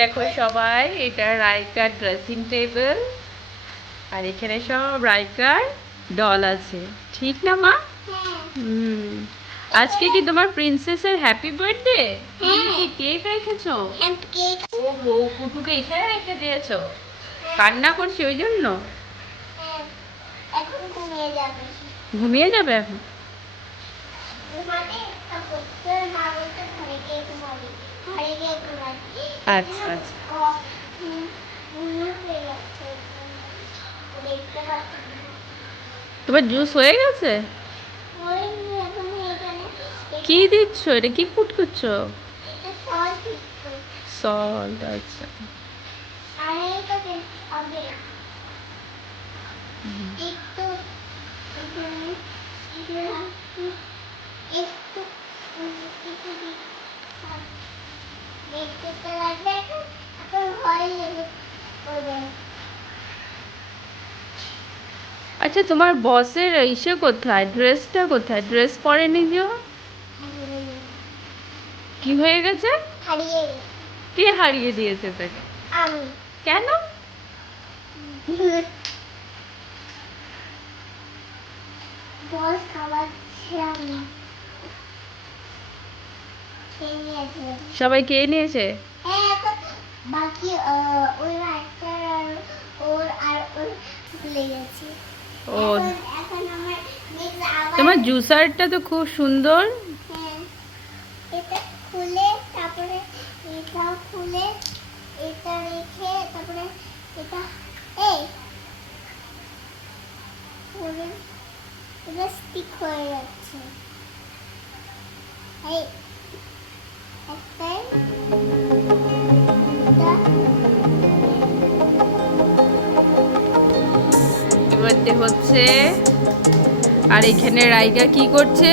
দেখো সবাই, এটা রাইকার ড্রেসিং টেবিল, আর এখানে সব রাইকার ডল আছে, ঠিক না মা? হুম। আজকে কি তোমার প্রিন্সেসের হ্যাপি বার্থডে? কি কেক রেখেছো? ও বউ কুটুকে এখানে রেখে দিয়েছো? কান্না করছে ওই জন্য? ঘুমিয়ে যাবে এখন? আচ্ছা আচ্ছা। তোমার জুস হয়ে গেছে? কি দিচ্ছ? এটা কি ফুট করছো? সল্ট। আচ্ছা। আচ্ছা, তোমার বসের ইসে কোথায়? ড্রেসটা কোথায়? ড্রেস পরেনি যে ও? কি হয়ে গেছে? কে হারিয়ে দিয়েছে তাকে? কেন? সবাই কে নিয়েছে? ও, তোমার জুসারটা তো খুব সুন্দর। এটা খুলে তারপরে এটা খুলে এটা রেখে তারপরে এটা এই পুরো এটা স্টিক হয়ে যাচ্ছে। এই একটাই বার্থডে হচ্ছে, আর এখানে রাইকা কি করছে?